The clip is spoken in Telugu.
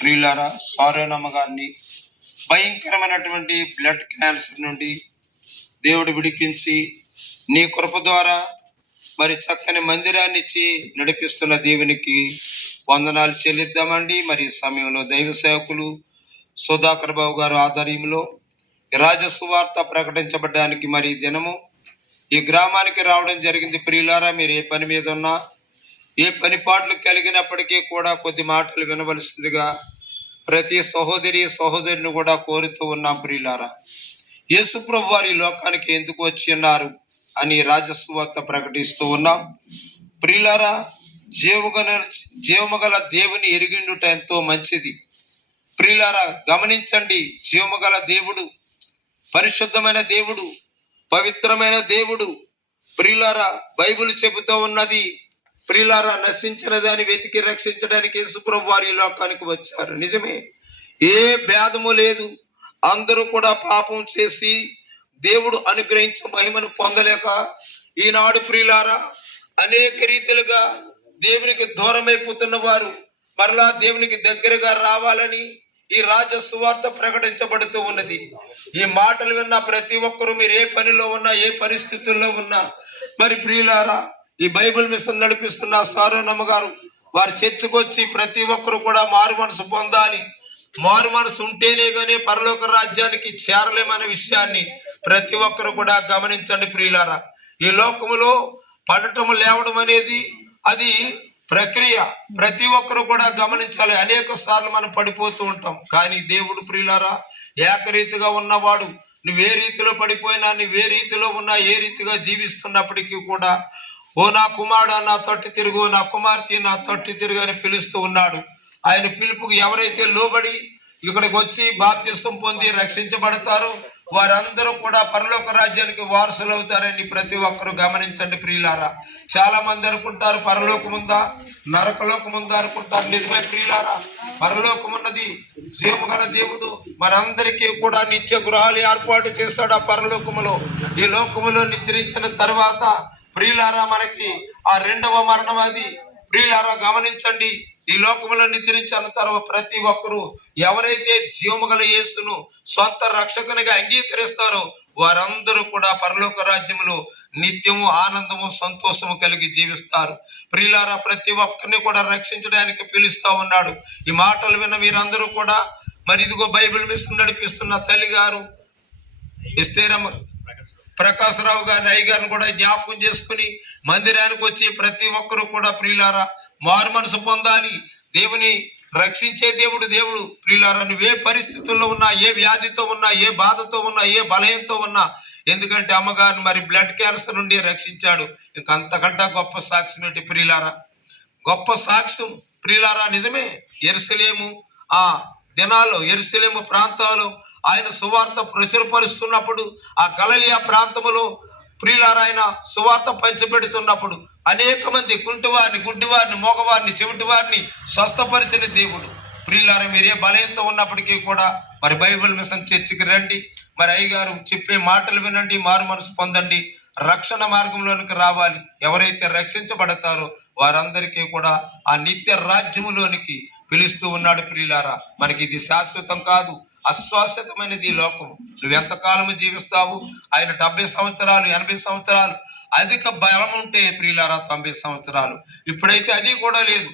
ప్రియులారా సారోనమ్మ గారిని భయంకరమైనటువంటి బ్లడ్ క్యాన్సర్ నుండి దేవుడు విడిపించి నీ కృప ద్వారా మరి చక్కని మందిరాన్ని ఇచ్చి నడిపిస్తున్న దేవునికి వందనాలు చెల్లిద్దామండి. మరి సమయంలో దైవ సేవకులు సుధాకర్ బాబు గారు ఆధ్వర్యంలో రాజసువార్త ప్రకటించబడ్డానికి మరి దినము ఈ గ్రామానికి రావడం జరిగింది. ప్రియులారా మీరు ఏ పని మీద ఉన్నా ఏ పనిపాట్లు కలిగినప్పటికీ కూడా కొద్ది మాటలు వినవలసిందిగా ప్రతి సహోదరి సహోదరిని కూడా కోరుతూ ఉన్నాం ప్రియులారా. యేసుప్రభు వారి లోకానికి ఎందుకు వచ్చి ఉన్నారు అని రాజస్వార్త ప్రకటిస్తూ ఉన్నాం. ప్రియులారా జీవగల జీవమగల దేవుని ఎరిగిండుట ఎంతో మంచిది. ప్రియులారా గమనించండి జీవమగల దేవుడు పరిశుద్ధమైన దేవుడు పవిత్రమైన దేవుడు ప్రియులారా బైబిల్ చెబుతూ ఉన్నది ప్రియులారా నశించిన దాన్ని వెతికి రక్షించడానికి యేసుప్రభు వారి లోకానికి వచ్చారు. నిజమే ఏ భేదము లేదు. అందరూ కూడా పాపం చేసి దేవుడు అనుగ్రహించే మహిమను పొందలేక ఈనాడు ప్రియులారా అనేక రీతిలుగా దేవునికి దూరమైపోతున్న వారు మరలా దేవునికి దగ్గరగా రావాలని ఈ రాజ సువార్త ప్రకటించబడుతూ ఉన్నది. ఈ మాటలు విన్న ప్రతి ఒక్కరూ మీరు ఏ పనిలో ఉన్నా ఏ పరిస్థితుల్లో ఉన్నా మరి ప్రియులారా ఈ బైబిల్ మిషన్ నడిపిస్తున్న సారోనమ్మ గారు వారి చర్చకు వచ్చి ప్రతి ఒక్కరు కూడా మారు మనసు పొందాలి. మారు మనసు ఉంటేనే కానీ పరలోక రాజ్యానికి చేరలేమనే విషయాన్ని ప్రతి ఒక్కరు కూడా గమనించండి ప్రియులారా. ఈ లోకములో పడటం లేవడం అనేది అది ప్రక్రియ. ప్రతి ఒక్కరు కూడా గమనించాలి. అనేక సార్లు మనం పడిపోతూ ఉంటాం. కానీ దేవుడు ప్రియులారా ఏకరీతిగా ఉన్నవాడు. నువ్వే రీతిలో పడిపోయినా నువ్వే రీతిలో ఉన్నా ఏ రీతిగా జీవిస్తున్నప్పటికీ కూడా ఓ నా కుమారుడు నా తొట్టి తిరుగు నా కుమార్తె నా తొట్టి తిరుగు అని పిలుస్తూ ఉన్నాడు. ఆయన పిలుపుకు ఎవరైతే లోబడి ఇక్కడికి వచ్చి బాప్తిసం పొంది రక్షించబడతారో వారందరూ కూడా పరలోక రాజ్యానికి వారసులు అవుతారని ప్రతి ఒక్కరూ గమనించండి ప్రియులారా. చాలా మంది అనుకుంటారు పరలోకం ఉందా నరకలోకం ఉందా అనుకుంటారు. నిజమే ప్రియులారా పరలోకం ఉన్నది జీవగల దేవుడు మనందరికీ కూడా నిత్య గృహాలు ఏర్పాటు చేస్తాడు ఆ పరలోకములో. ఈ లోకములో నిద్రించిన తర్వాత ప్రియులారా మనకి ఆ రెండవ మరణం అది. ప్రియులారా గమనించండి. ఈ లోకములో నిద్రించిన తర్వాత ప్రతి ఒక్కరూ ఎవరైతే జీవము గల యేసును సొంత రక్షకునిగా అంగీకరిస్తారో వారందరూ కూడా పరలోక రాజ్యములో నిత్యము ఆనందము సంతోషము కలిగి జీవిస్తారు. ప్రియులారా ప్రతి ఒక్కరిని కూడా రక్షించడానికి పిలుస్తూ ఉన్నాడు. ఈ మాటలు విన్న మీరందరూ కూడా మరి ఇదిగో బైబిల్ మిషన్ నడిపిస్తున్న తల్లి గారు ఇస్తేరమ్మ ప్రకాశరావు గారిని అయ్య గారిని కూడా జ్ఞాపకం చేసుకుని మందిరానికి వచ్చి ప్రతి ఒక్కరూ కూడా ప్రియులారా మారు మనసు పొందాలి. దేవుని రక్షించే దేవుడు దేవుడు ప్రియులారా. నువ్వే పరిస్థితుల్లో ఉన్నా ఏ వ్యాధితో ఉన్నా ఏ బాధతో ఉన్నా ఏ బలయంతో ఉన్నా ఎందుకంటే అమ్మగారిని మరి బ్లడ్ క్యాన్సర్ నుండి రక్షించాడు. ఇంకంతకంటే గొప్ప సాక్ష్యం ఏంటి ప్రియులారా? గొప్ప సాక్ష్యం ప్రియులారా నిజమే. ఎరుసలేము ఆ దినాల్లో ఎరుసలేము ప్రాంతాలు ఆయన సువార్త ప్రచురపరుస్తున్నప్పుడు ఆ గలలియా ప్రాంతములో ప్రియులారాయన సువార్త పంచిపెడుతున్నప్పుడు అనేక మంది కుంటివారిని గుడ్డివారిని మోగవారిని చెవిటివారిని స్వస్థపరిచిన దేవుడు. ప్రియులారా మీరే బలయంతో ఉన్నప్పటికీ కూడా మరి బైబిల్ మిషన్ చర్చికి రండి. మరి అయ్యగారు చెప్పే మాటలు వినండి మారు మనసు పొందండి. రక్షణ మార్గంలోనికి రావాలి. ఎవరైతే రక్షించబడతారో వారందరికీ కూడా ఆ నిత్య రాజ్యములోనికి పిలుస్తూ ఉన్నాడు ప్రియులారా. మనకి ఇది శాశ్వతం కాదు అశ్వాశ్వతమైనది ఈ లోకం. నువ్వు ఎంతకాలము జీవిస్తావు? ఆయన డెబ్బై సంవత్సరాలు ఎనభై సంవత్సరాలు. అధిక బలం ఉంటే ప్రియులారా తొంభై సంవత్సరాలు. ఇప్పుడైతే అది కూడా లేదు.